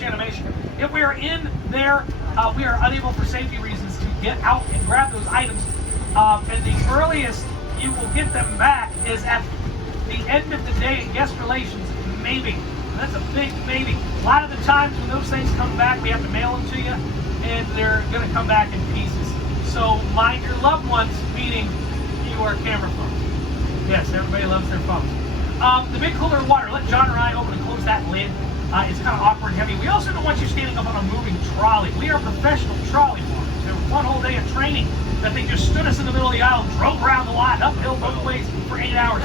much animation. If we are in there, we are unable for safety reasons to get out and grab those items. And the earliest you will get them back is at the end of the day in guest relations, maybe. That's a big maybe. A lot of the times when those things come back, we have to mail them to you, and they're going to come back in pieces. So mind your loved ones, meaning your camera phones. Yes, everybody loves their phones. The big cooler of water, let John or I open and close that lid. It's kind of awkward and heavy. We also don't want you standing up on a moving trolley. We are professional trolley walkers. There was one whole day of training that they just stood us in the middle of the aisle, drove around the lot, uphill both ways for 8 hours.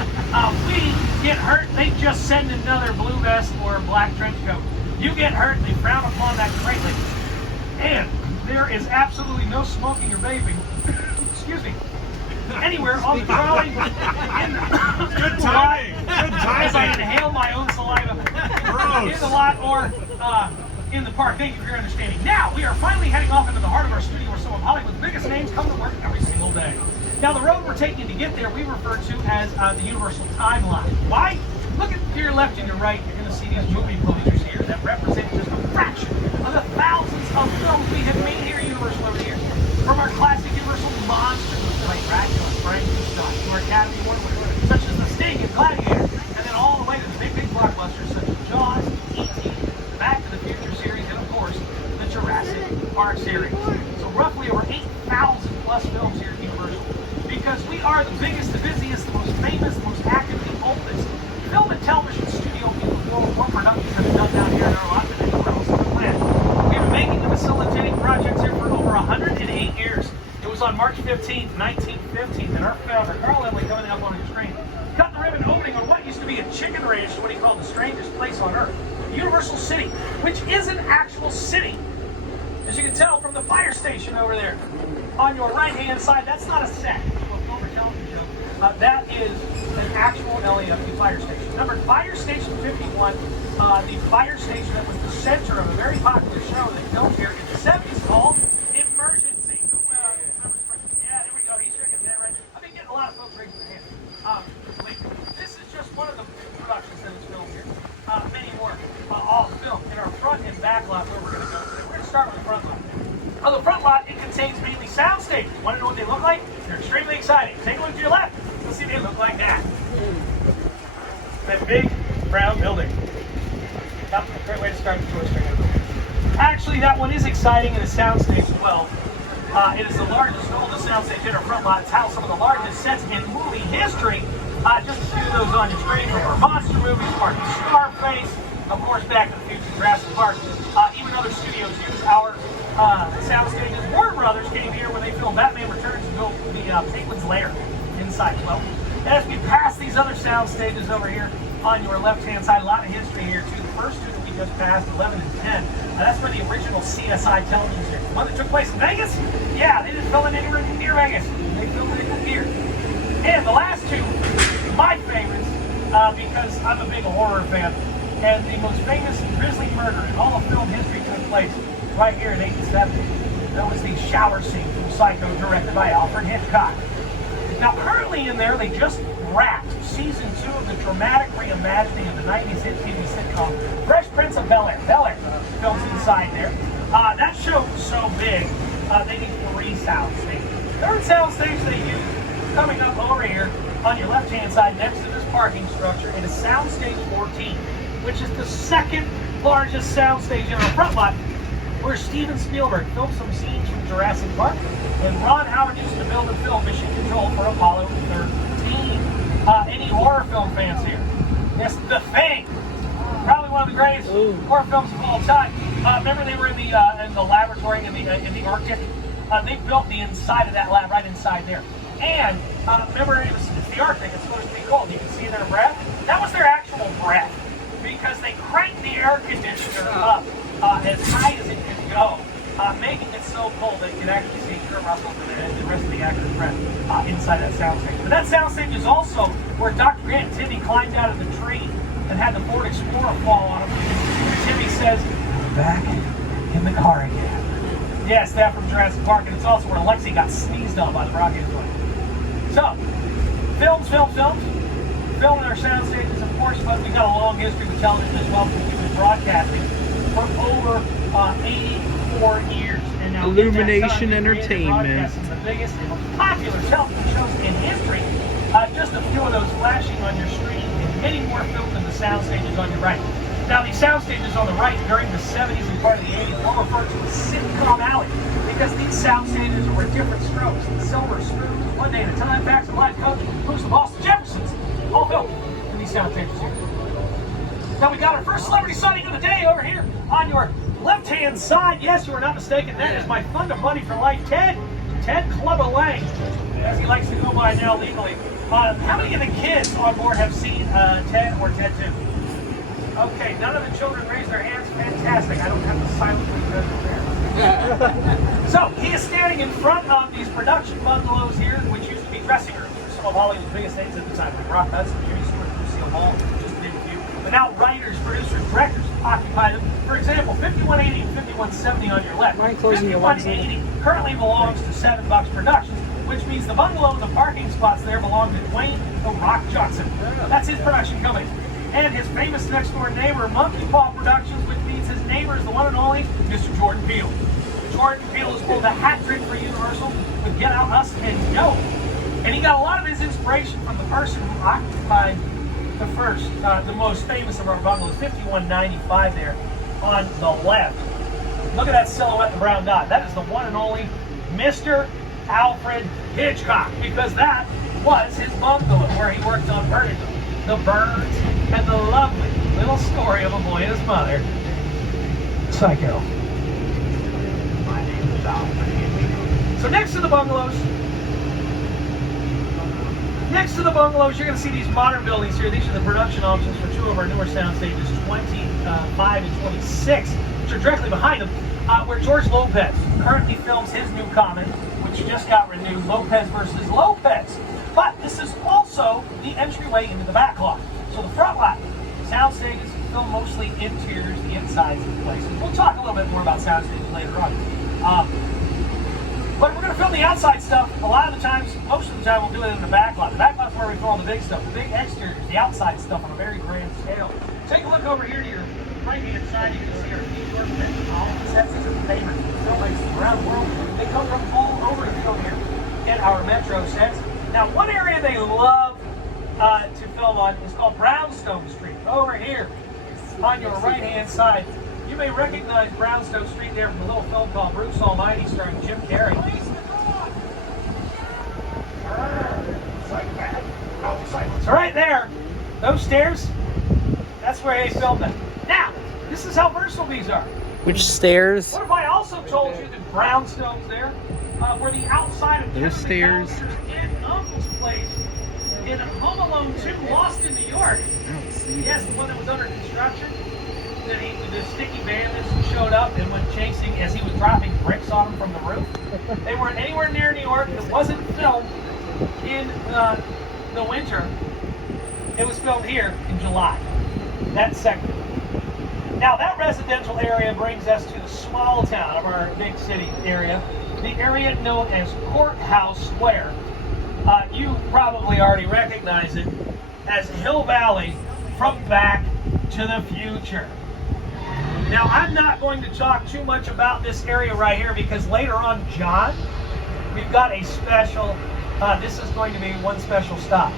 We get hurt, they just send another blue vest or a black trench coat. You get hurt, they frown upon that greatly. And there is absolutely no smoking or vaping. Excuse me. Anywhere on the trolley. Good timing. Good timing. As I inhale my own saliva. Gross. In the lot or in the park. Thank you for your understanding. Now, we are finally heading off into the heart of our studio where some of Hollywood's biggest names come to work every single day. Now, the road we're taking to get there, we refer to as the Universal Timeline. Why? Look at to your left and your right. You're going to see these movie posters here that represent just a fraction of the thousands of films we have made here at Universal over the years. From our classic Universal monsters like Dracula, Frankenstein, to our Academy Award winners such as The Sting and Gladiator, and then all the way to the big blockbusters such as Jaws, E.T., the Back to the Future series, and of course, the Jurassic Park series. So roughly over 8,000 plus films here at Universal. Because we are the biggest, the busiest, the most famous, the most active, the oldest film and television studio people know what productions have been done down here in our lot than anywhere else on the planet. We've been making and facilitating projects here for over 108 years. It was on March 15th, 1915, that our founder, Carl Emily, coming up on your screen, cut the ribbon opening on what used to be a chicken ranch, what he called the strangest place on earth, Universal City, which is an actual city. As you can tell from the fire station over there on your right-hand side, that's not a set. That is an actual LAFD fire station. Number Fire Station 51, the fire station that was the center of a very popular show that filmed here in the 70s called Emergency. Yeah, there we go. He's shaking his head right. I've been getting a lot of folks raising their hands. This is just one of the productions that was filmed here. Many more all filmed in our front and back lot where we're going to go today. We're going to start with the front lot. On the front lot, it contains mainly sound stages. Want to know what they look like? They're extremely exciting. Take a look to your left. You'll see they look like that. That big brown building. That's a great way to start the tour straight. Actually, that one is exciting in a soundstage as well. It is the largest, oldest soundstage in our front lot. It's housed some of the largest sets in movie history. Just a few of those on your screen from our monster movies, Martin Scarface, of course, Back to the Future, Jurassic Park. Even other studios use our sound stages. Warner Brothers came here when they filmed Batman Returns and built the Penguin's Lair inside. Well, as we pass these other sound stages over here on your left-hand side, a lot of history here too. The first two that we just passed, 11 and 10, that's for the original CSI television series. The one that took place in Vegas? Yeah, they didn't film it anywhere near Vegas. They filmed it here. And the last two, my favorites, because I'm a big horror fan, and the most famous grisly murder in all of film history took place right here in 1870. That was the shower scene from Psycho, directed by Alfred Hitchcock. Now, currently in there, they just wrapped season 2 of the dramatic reimagining of the 90s hit TV sitcom Fresh Prince of Bel-Air. Bel-Air films inside there. That show was so big, they need 3 sound stages. Third sound stage they use coming up over here on your left-hand side next to this parking structure. It is Soundstage 14, which is the second largest soundstage in our front lot, where Steven Spielberg filmed some scenes from Jurassic Park, and Ron Howard used to build and film Mission Control for Apollo 13. Any horror film fans here? Yes, The Thing. Probably one of the greatest horror films of all time. Remember they were in the laboratory in the Arctic? They built the inside of that lab right inside there. And remember, it's the Arctic. It's supposed to be cold. You can see their breath. That was their actual breath, because they cranked the air conditioner up as high as it could go, making it so cold that you can actually see Kurt Russell and the rest of the actors' breath inside that soundstage. But that soundstage is also where Dr. Grant and Timmy climbed out of the tree and had the Ford Explorer fall on him. And Timmy says, "Back in the car again." Yes, that from Jurassic Park, and it's also where Lexi got sneezed on by the Rocketeer. So, films. Filming our sound stages, of course, but we got a long history with television as well, because we've been broadcasting for over over 84 years. And now Illumination in that time, he created Entertainment. broadcasting the biggest and most popular television shows in history. Just a few of those flashing on your screen, and many more filmed in the sound stages on your right. Now, these sound stages on the right during the 70s and part of the 80s were referred to as Sitcom Alley because these sound stages were different strokes. The Silver Spoons, One Day at a Time, Facts and Life Coach, Who's the Boss, the Jeffersons, all filmed in these sound stages here. Now, we got our first celebrity sighting of the day over here on your left-hand side. Yes, you are not mistaken. That is my Thunder Buddy for life, Ted Clubber Lang, as he likes to go by now legally. How many of the kids on board have seen Ted or Ted 2? Okay, none of the children raised their hands. Fantastic. I don't have to silently judge there. So, he is standing in front of these production bungalows here, which used to be dressing rooms for some of Hollywood's biggest names at the time, like Rock Hudson, Jimmy Stewart, Lucille Ball, just to name a few. But now writers, producers, directors occupy them. For example, 5180 and 5170 on your left. 5180 currently belongs to $7 Productions, which means the bungalow and the parking spots there belong to Dwayne "The Rock" Johnson. That's his production company. And his famous next-door neighbor, Monkey Paw Productions, which means his neighbor is the one and only Mr. Jordan Peele. Jordan Peele has pulled a hat trick for Universal with Get Out, Us, and Yo. And he got a lot of his inspiration from the person who occupied the most famous of our bungalows, 5195 there on the left. Look at that silhouette, the brown dot. That is the one and only Mr. Alfred Hitchcock, because that was his bungalow where he worked on Vertigo, The Birds, and the lovely little story of a boy and his mother, Psycho. My name is Alfred. So next to the bungalows, you're going to see these modern buildings here. These are the production options for two of our newer sound stages, 25 and 26, which are directly behind them, where George Lopez currently films his new comic, which just got renewed, Lopez versus Lopez. But this is also the entryway into the back lot. So the front lot, sound stages film mostly interiors, the insides of the places. We'll talk a little bit more about sound stages later on. But we're going to film the outside stuff. A lot of the times, most of the time, we'll do it in the back lot. The back lot's where we film all the big stuff, the big exteriors, the outside stuff on a very grand scale. Take a look over here to your right-hand side. You can see our T-shirt and all the sets of famous filmmakers around the world. They come from all over to film here in our Metro sets. Now, one area they love to film on is called Brownstone Street. Over here on your right-hand side, you may recognize Brownstone Street there from a little film called Bruce Almighty starring Jim Carrey. So right there, those stairs, that's where they filmed it. Now, this is how versatile these are. Which stairs? What if I also told you that Brownstones there were the outside of Those Jeffrey stairs. McAllister's Aunt and Uncle's place in Home Alone 2, Lost in New York? I don't see Yes, the one that was under construction. That the sticky bandits showed up and went chasing as he was dropping bricks on them from the roof. They weren't anywhere near New York. It wasn't filmed in the winter. It was filmed here in July. That sector. Now that residential area brings us to the small town of our big city area, the area known as Courthouse Square. You probably already recognize it as Hill Valley from Back to the Future. Now, I'm not going to talk too much about this area right here because later on, John, we've got a special, this is going to be one special stop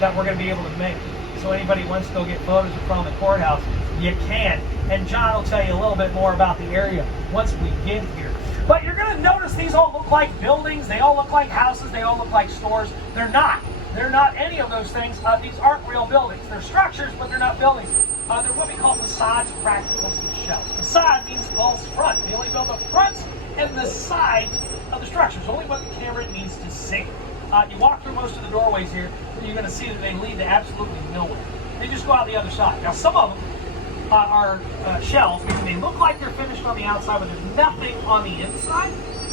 that we're going to be able to make. So anybody wants to go get photos from the courthouse, you can. And John will tell you a little bit more about the area once we get here. But you're going to notice these all look like buildings, they all look like houses, they all look like stores. They're not. They're not any of those things. These aren't real buildings. They're structures, but they're not buildings. They're what we call facades, practicals, and shells. Facade means false front. They only build the fronts and the sides of the structures, only what the camera needs to see. You walk through most of the doorways here, and you're going to see that they lead to absolutely nowhere. They just go out the other side. Now, some of them are shells, meaning they look like they're finished on the outside, but there's nothing on the inside.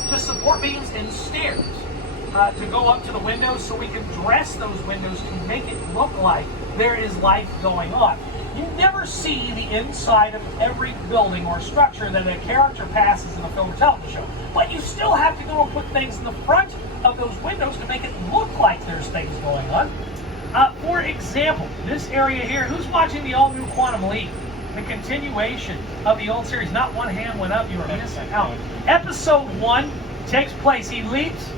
Just support beams and stairs to go up to the windows so we can dress those windows to make it look like there is life going on. You never see the inside of every building or structure that a character passes in a film or television show. But you still have to go and put things in the front of those windows to make it look like there's things going on. For example, this area here, who's watching the all-new Quantum Leap? the continuation of the old series. Not one hand went up, you were missing out. Episode 1 takes place, he leaps,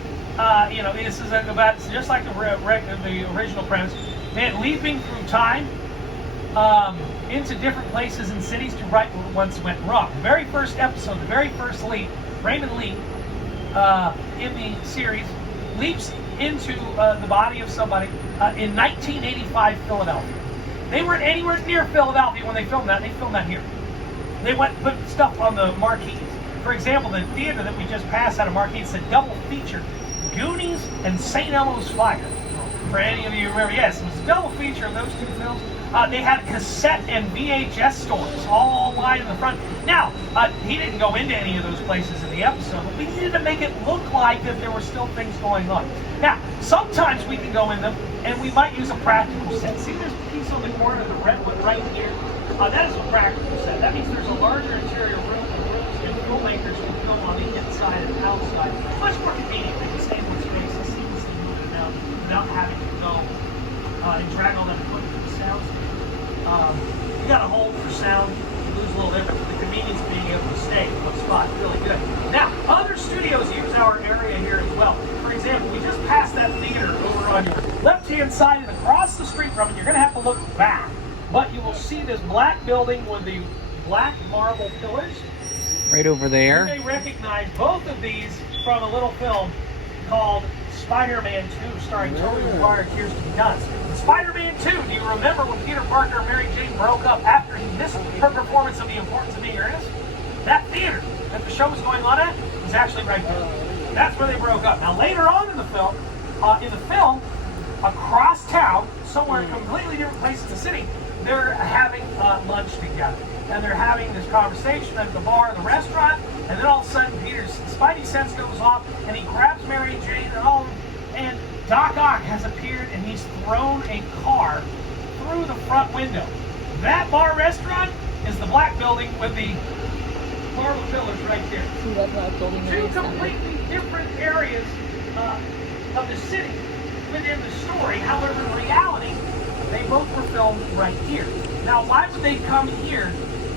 this is about, it's just like the original premise, man leaping through time into different places and cities to right what once went wrong. The very first episode, the very first leap, Raymond Lee, in the series, leaps into the body of somebody in 1985 Philadelphia. They weren't anywhere near Philadelphia when they filmed that. They filmed that here. They went and put stuff on the marquees. For example, the theater that we just passed had a marquee that said double feature, Goonies and St. Elmo's Fire. For any of you who remember, yes, it was a double feature of those two films. They had cassette and VHS stores all lined in the front. Now, he didn't go into any of those places in the episode, but we needed to make it look like that there were still things going on. Now, sometimes we can go in them, and we might use a practical set. See this piece on the corner of the redwood right here? That is a practical set. That means there's a larger interior room and filmmakers can film on the inside and outside. Much more convenient. They can save more space and seamlessly move it down without having to go and drag all that equipment to the sound. You got a hold for sound, you lose a little bit, but the convenience of being able to stay in one spot, really good. Now, other studios use our area here as well. For example, we just passed that theater over on your left-hand side and across the street from it. You're going to have to look back, but you will see this black building with the black marble pillars. Right over there. You may recognize both of these from a little film called Spider-Man 2, starring Tobey Maguire and Kirsten Dunst. Spider-Man 2, do you remember when Peter Parker and Mary Jane broke up after he missed her performance of The Importance of Being Earnest? That theater that the show was going on at was actually right there. That's where they broke up. Now later on in the film, across town, somewhere in a completely different place in the city, they're having lunch together. And they're having this conversation at the bar, the restaurant, and then all of a sudden Peter's spidey sense goes off and he grabs Mary Jane and Doc Ock has appeared and he's thrown a car through the front window. That bar restaurant is the black building with the marble pillars right there. See that black building Two completely different areas of the city within the story. However, in reality, they both were filmed right here. Now, why would they come here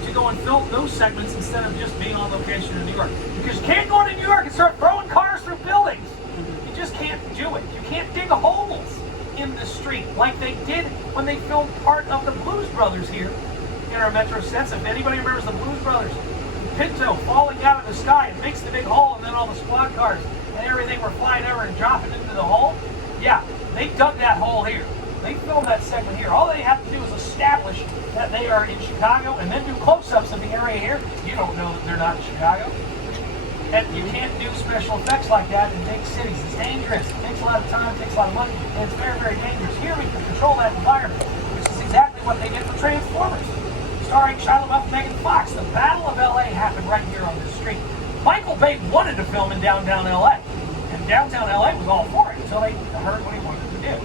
to go and film those segments instead of just being on location in New York? Because you can't go to New York and start throwing cars through buildings. You just can't do it. You can't dig holes in the street like they did when they filmed part of the Blues Brothers here in our Metro sets. If anybody remembers the Blues Brothers, Pinto falling out of the sky and makes the big hole, and then all the squad cars and everything were flying over and dropping into the hole. Yeah, they dug that hole here. They filmed that segment here. All they have to do is establish that they are in Chicago and then do close-ups of the area here. You don't know that they're not in Chicago. And you can't do special effects like that in big cities. It's dangerous. It takes a lot of time, it takes a lot of money, and it's very, very dangerous. Here we can control that environment, which is exactly what they did for Transformers. Starring Shia LaBeouf and Megan Fox, the Battle of LA happened right here on this street. Michael Bay wanted to film in downtown LA, and downtown LA was all for it until they heard what he wanted to do.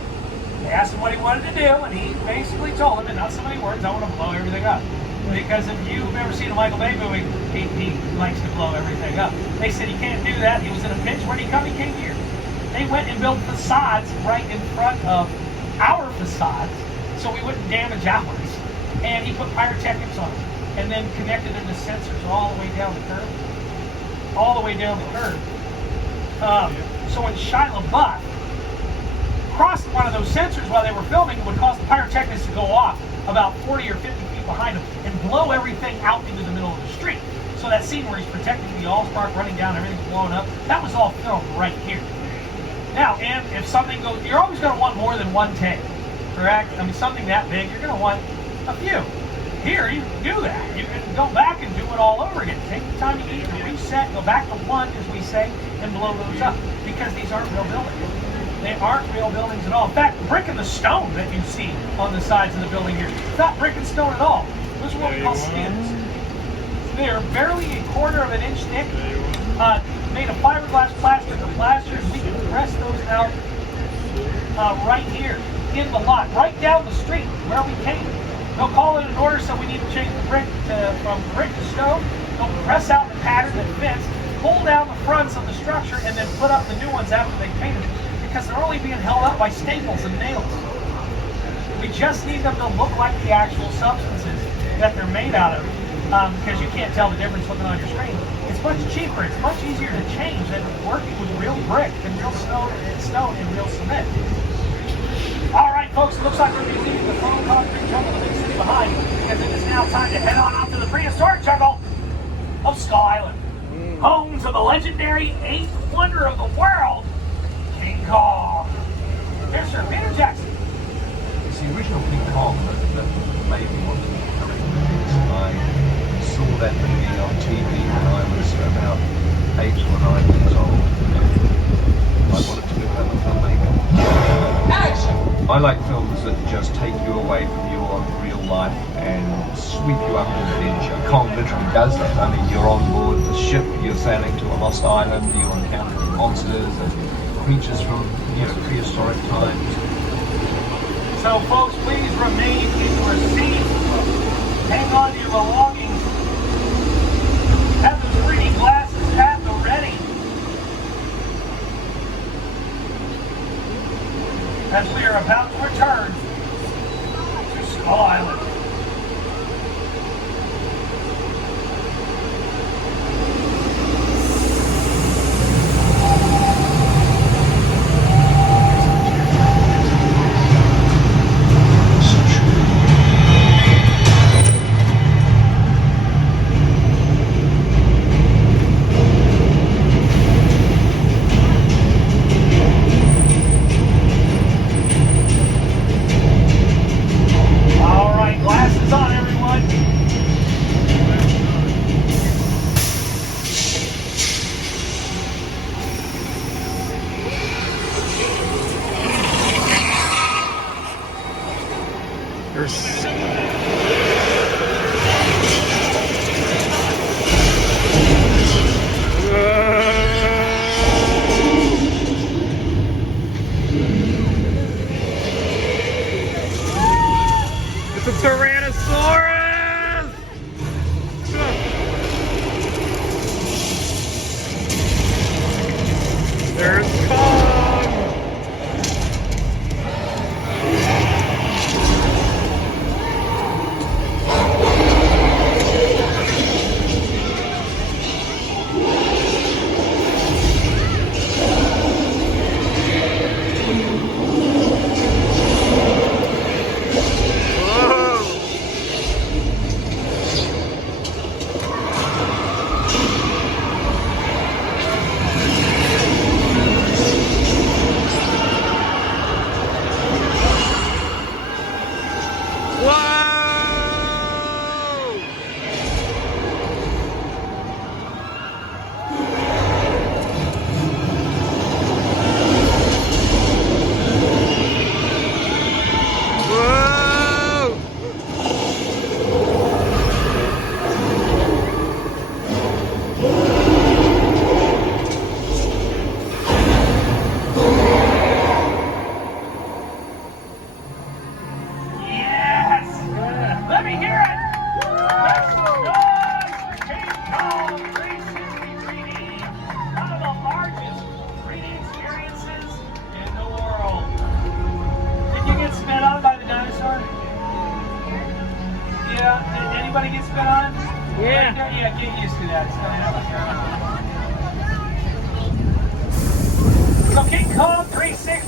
They asked him what he wanted to do, and he basically told them, in not so many words, I want to blow everything up. Because if you've ever seen a Michael Bay movie, he likes to blow everything up. They said he can't do that. He was in a pinch. Where'd he come? He came here. They went and built facades right in front of our facades so we wouldn't damage ours. And he put pyrotechnics on them and then connected them to sensors all the way down the curve. All the way down the curve. So when Shia LaBeouf crossed one of those sensors while they were filming, it would cause the pyrotechnics to go off about 40 or 50 feet behind him and blow everything out into the middle of the street. So that scene where he's protecting the Allspark, running down, everything's blowing up, that was all filmed right here. Now, and if something goes, you're always going to want more than one take, correct? I mean, something that big, you're going to want a few. Here, you can do that. You can go back and do it all over again. Take the time you need to reset, go back to one, as we say, and blow those up. Because these aren't real buildings. They aren't real buildings at all. In fact, the brick and the stone that you see on the sides of the building here, it's not brick and stone at all. Those are what we call skins. They are barely a quarter of an inch thick, made of fiberglass plastic or plaster. We can press those out right here in the lot, right down the street where we came. They'll call it an order, so we need to change the brick from brick to stone. They'll press out the pattern that fits, pull down the fronts of the structure, and then put up the new ones after they painted it, because they're only being held up by staples and nails. We just need them to look like the actual substances. that they're made out of, because you can't tell the difference looking on your screen. It's much cheaper. It's much easier to change than working with real brick and real stone and real cement. All right, folks, it looks like we're going to be leaving the full concrete jungle of the big city behind, because it is now time to head on out to the prehistoric jungle of Skull Island, home to the legendary eighth wonder of the world, King Kong. Here's Sir Peter Jackson. It's the original King Kong that made me want to correct movies. I saw that movie on TV when I was about 8 or 9 years old. I wanted to become a filmmaker. I like films that just take you away from your real life and sweep you up in adventure. Kong literally does that. I mean, you're on board the ship, you're sailing to a lost island, you're encountering monsters and creatures from, prehistoric times. So, folks, please remain in your seats. Hang on to your belongings. Have those 3D glasses at the ready. As we are about to return to Skull Island. Glasses on, everyone. It's a Tyrannosaurus! There's Kong! Anybody get spit on? Yeah. Yeah, get used to that. So King Kong 360